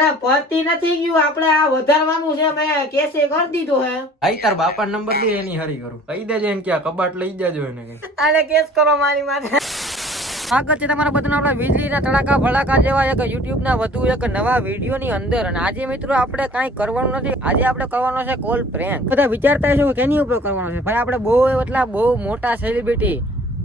અરે પતી નથી ગયું. આપણે આ વધારવાનું છે મેં કેસે કરી દીધો હે. આઈ તાર બાપા નંબર દે એની હરી કરું. કહી દેજે એને કે કબાટ લઈ જાજો એને કે અરે કેસ કરો મારી માથે. સ્વાગત છે તમારા બધાનું આપણા વીજળીના તડાકા ભડાકા જેવા એક યુટ્યુબના વધુ એક નવા વીડિયો ની અંદર. અને આજે મિત્રો આપણે કાંઈ કરવાનું નથી. આજે આપણે કરવાનો છે કોલ પ્રેન્ક બધા વિચારતા છે કે કેની ઉપર કરવાનો છે? ભાઈ આપણે બહુ એટલા બહુ મોટા સેલિબ્રિટી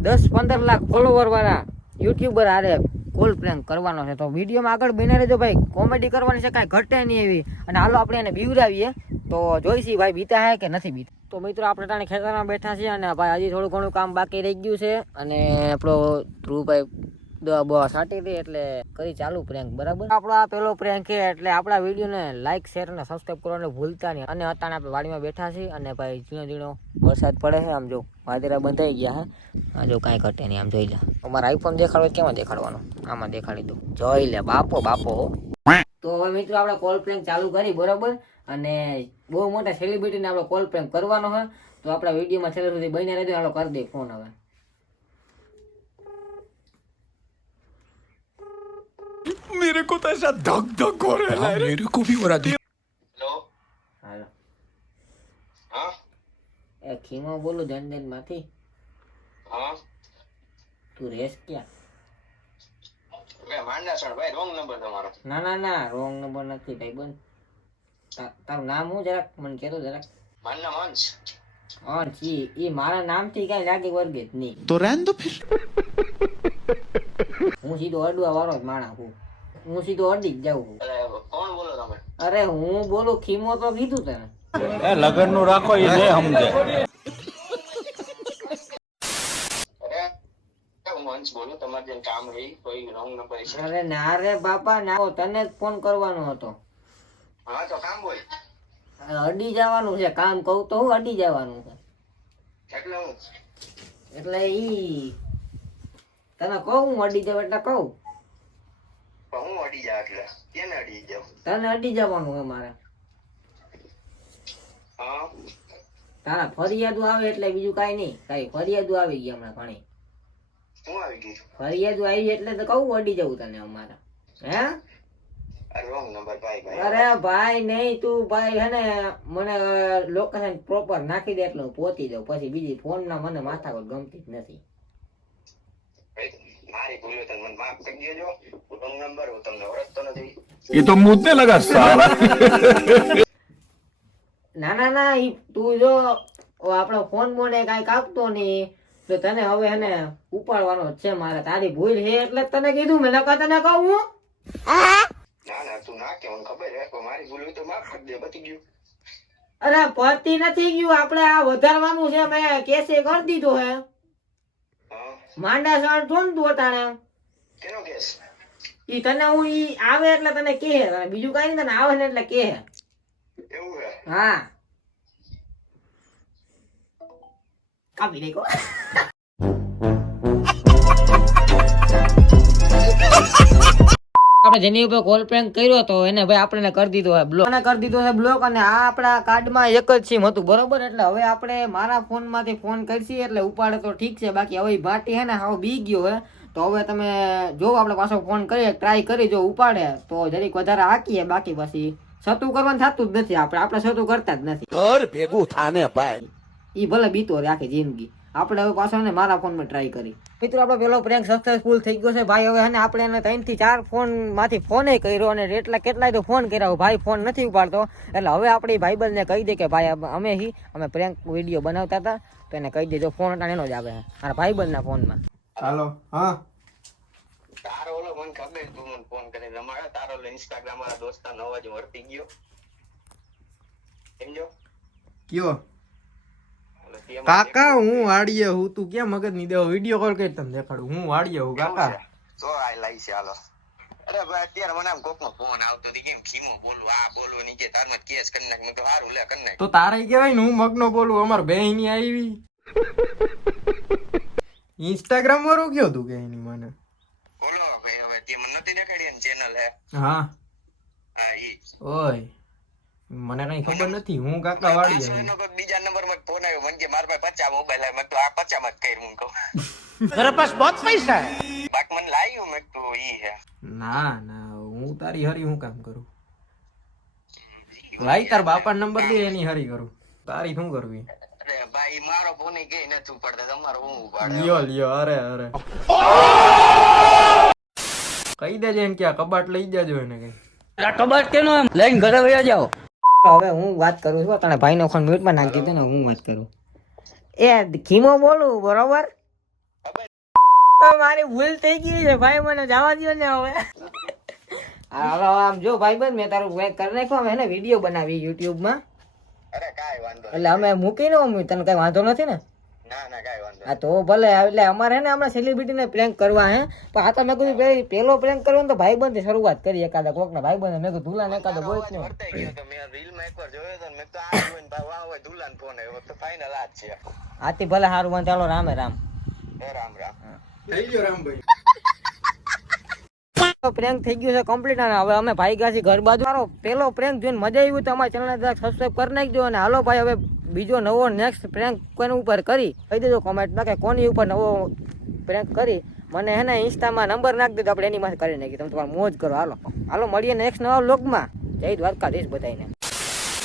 દસ પંદર લાખ ફોલોવર વાળા યુટ્યુબર આરે કોલ પ્રેન્ક કરવાનો છે. તો વિડીયોમાં આગળ બને રહેજો ભાઈ. કોમેડી કરવાની છે કાંઈ ઘટે નહીં એવી. અને હાલો આપણે એને બીવરાવીએ. તો જોઈશી ભાઈ બીતા હે કે નથી બીતા. તો મિત્રો આપણે તાણે ખેતરમાં બેઠા છીએ અને ભાઈ હજી થોડું ઘણું કામ બાકી રહી ગયું છે. અને આપણો ધ્રુવભાઈ દવા બવા સાટી દે એટલે કરી ચાલુ પ્રેન્ક બરાબર? આપણો આ પેલો પ્રેન્ક છે એટલે આપણા વિડીયોને લાઈક શેર અને સબસ્ક્રાઈબ કરવાનું ભૂલતા નહીં. અને અત્યારે આપણે વાડીમાં બેઠા છીએ અને ભાઈ ઝીણો ઝીણો વરસાદ પડે છે. આમ જો વાદરા બંધાઈ ગયા હે આ જો કાંઈ ઘટે નહીં, આમ જોઈ લે. અમારા આઈફોન દેખાડવો કેમાં દેખાડવાનો? આમાં દેખાડી દઉં જોઈ લે બાપો બાપો તો હવે મિત્રો આપણે કોલ પ્રેન્ક ચાલુ કરી, બરાબર? અને બહુ મોટા સેલિબ્રિટીને આપણે કોલ પ્રેન્ક કરવાનો હોય તો આપણા વિડીયોમાં છેલ્લે સુધી બની રહેજો. આપણે કરી દઈએ ફોન હવે. मेरे को तो ऐसा धक धक हो रहा है मेरे को भी हो रहा है હાલો હા એ ખીમો બોલું જનજન માંથી હા તું રેસ ક્યાં બે માંડાસણ ભાઈ રોંગ નંબર તમારો ના ના ના રોંગ નંબર નથી ભાઈ બંધ તારું નામ હું જરાક મને કહેતો જરાક માનના મંચ હા જી એ મારા નામથી કઈ લાગે વર્ગે જ નહીં तो रहने दो फिर હું સીધો અડવા વાળો જ માણસ હું હું સીધો અડી જ જાઉં. અરે કોણ બોલો તમે? અરે હું બોલું ખીમો તો કીધું તને. લગનનું રાખો એ સમજે. અરે ના રે બાપા ના તને જ ફોન કરવાનો હતો. હા તો કામ બોલ. અડી જવાનું છે કામ કહું તો હું અડી જવાનું છે. એટલે ઈ તને કહું હું અડી જાવ એટલે કહું. હું અડી જા એટલે. કેને અડી જાવ તને અડી જવાનું અમારે. મારે હા? તારા ફરિયાદો આવે એટલે બીજું કાઈ નહીં. કાઈ ફરિયાદો આવી ગઈ હમણાં ઘણી. હું આવી ગઈ? ફરિયાદો આવી એટલે તો કહું અડી જવું તને અમારે. હે? અરે ભાઈ નહીં તું ભાઈ હે ને મને લોકેશન પ્રોપર નાખી દે એટલે હું પહોંચી જાઉં. પછી બીજી ફોન ના મને માથા ગમતી જ નથી. મારી ભૂલ્યો તને માફ કરી દેજો. રોંગ નંબર હું તમને ઓળખતો નથી. એ તો મૂતને લગા સાલા ના ના ના ઈ તું જો આપણો ફોન બોને કાઈ કાપતો નહીં તો તને હવે એને ઉપાડવાનો છે મારે તારી ભૂલ છે એટલે તને કીધું મેં નકા તને કહું. હું ના ના તું ના કે મને ખબર હે મારી ભૂલ તો માફ કરી દે બતી ગયું. અરે પતી નથી ગયું આપણે આ વધારવાનું છે મેં કેસે કરી દીધો હે. માંડા સર થોન તું અટાણે. કેનો કેસ? ઈ તને હું ઈ આવે એટલે તને કહે. તને બીજું કઈ નહીં તને આવે ને એટલે કહે. એવું હે હા. કાપી દે આપણે જેની ઉપર કોલ પ્રેન્ક કર્યો હતો એને ભાઈ આપણે કરી દીધો છે બ્લોક અને કરી દીધો છે બ્લોક અને આ આપણા કાર્ડમાં એક જ સીમ હતું બરોબર? એટલે હવે આપણે મારા ફોનમાંથી ફોન કરીશી એટલે ઉપાડે તો ઠીક છે. બાકી હવે ભાટી હે ને હવે બી ગયો હે. તો હવે તમે જો આપણે પાછો ફોન કરીએ ટ્રાય કરી જો ઉપાડે તો જરીક વધારે હાકીએ. બાકી પછી સતું કરવાનું થતું જ નથી. આપણે આપણે સતું કરતા જ નથી. ઘર ભેગું થાને ભાઈ. એ ભલે બીતો રાખે જિંદગી. આપણે હવે પાછો ને મારા ફોનમાં ટ્રાય કરી. મિત્રો આપણો પેલો પ્રેન્ક સક્સેસફુલ થઈ ગયો છે. ભાઈ હવે અને આપણે એને ત્રણથી ચાર ફોનમાંથી ફોને કર્યો અને એટલા કેટલાય તો ફોન કર્યા ભાઈ ફોન નથી ઉપાડતો. એટલે હવે આપણી ભાઈબલને કહી દે કે ભાઈ અમે હી અમે પ્રેન્ક વીડિયો બનાવતા હતા. તો એને કહી દેજો ફોન હતા એનો જ આવે મારા ભાઈબલના ફોનમાં હાલો હા. તારો ઓલો મને ખબર તું મને ફોન કરી તમારા તારો ઇન્સ્ટાગ્રામ વાળા દોસ્તા નવા જ વર્તી ગયો. સમજો? કયો? કાકા હું વાડીએ હું તું ક્યાં મગજની દેવો વીડિયો કોલ કરી તમને દેખાડું. હું વાડીએ હું કાકા. તો આ લઈ છે હાલો. અરે ભાઈ અત્યારે મને આમ કોકનો ફોન આવતો હતી કેમ ખીમો બોલું? આ બોલું ની કે તારમાં કેસ કરી નાખ. મેં તો સારું લે કરી નાખ. તો તારે કહેવાય ને હું મગનો બોલું અમાર બે ની આવી. ઇન્સ્ટાગ્રામ વાળું કયો તું કે એની મને? બોલો ભાઈ હવે તે મને નથી દેખાડી ને ચેનલ હે. હા. હા ઈ. ઓય. મને કઈ ખબર નથી હું કાકા વાળી બીજા નંબરમાં ફોન આવ્યો. મને કે મારા પાસે પચાસ મોબાઈલ આવ્યો તો આ પચાસમાં જ હું કહું મારા પાસે બહુ પૈસા હે બાક મને લાયું મેં તો ઈ હે ના ના હું તારી હરી હું કામ કરું? ભાઈ તાર બાપા નંબર દે એની હરી કરું. તારી શું કરવી? ભાઈ મારો ફોન કે નથી ઉપાડતા. તમારો હું લ્યો લ્યો અરે અરે. કહી દેજે એમ કે કબાટ લઈ જાજો એને કઈ. કબાટ કેનો લઈને ઘરે વયા જાઓ. હવે હું વાત કરું છું તને ભાઈ નો ફોન મ્યુટમાં નાખી દીધો ને હું વાત કરું. એ ખીમો બોલું બરોબર? મારી ભૂલ થઈ ગઈ છે ભાઈ મને જવા દો ને હવે. હાલો આમ જો ભાઈ બંધ મેં તારું વેક કરી નાખ્યો અમે એને વીડિયો બનાવી યુટ્યુબમાં એટલે અમે મૂકીને તને કઈ વાંધો નથી ને? હા તો ભલે એટલે અમારે ને હમણાં સેલિબ્રિટી ને પ્રેન્ક કરવા હે. પણ આ તો મેં કીધું પેલી- પેલો પ્રેન્ક કરવો ને તો ભાઈ બંધ શરૂઆત કરી એકાદા કોક ના. ભાઈ બંધ મેં કીધું ધુલા ને એકાદો તો ને મેં તો આ જોઈને ભાઈ વાહ વાહ દુલ્હન ફોન તો ફાઇનલ આ છે. આથી ભલે સારું વાંધો ચાલો રામે રામ. હે રામ રામ. થઈ ગયો રામભાઈ. પ્રેન્ક થઈ ગયું છે કમ્પ્લીટ અને હવે અમે ભાઈ ગયા છીએ ઘર બાજુ. મારો પેલો પ્રેન્ક જોઈને મજા આવી તો અમારા ચેનલને સબસ્ક્રાઈબ કરી નાખજો અને હાલો ભાઈ, હવે બીજો નવો નેક્સ્ટ પ્રેન્ક કોની ઉપર કરી? કહી દેજો કોમેન્ટમાં કે કોની ઉપર નવો પ્રેન્ક કરી? મને હે ને ઇન્સ્ટામાં નંબર નાખી દેજો, આપણે એની પાસે કરી નાખી તમે તમારે મોજ કરો. હાલો. હાલો, મળીએ નેક્સ્ટ નવા લોકમાં જય દ્વારકાધીશ બધાને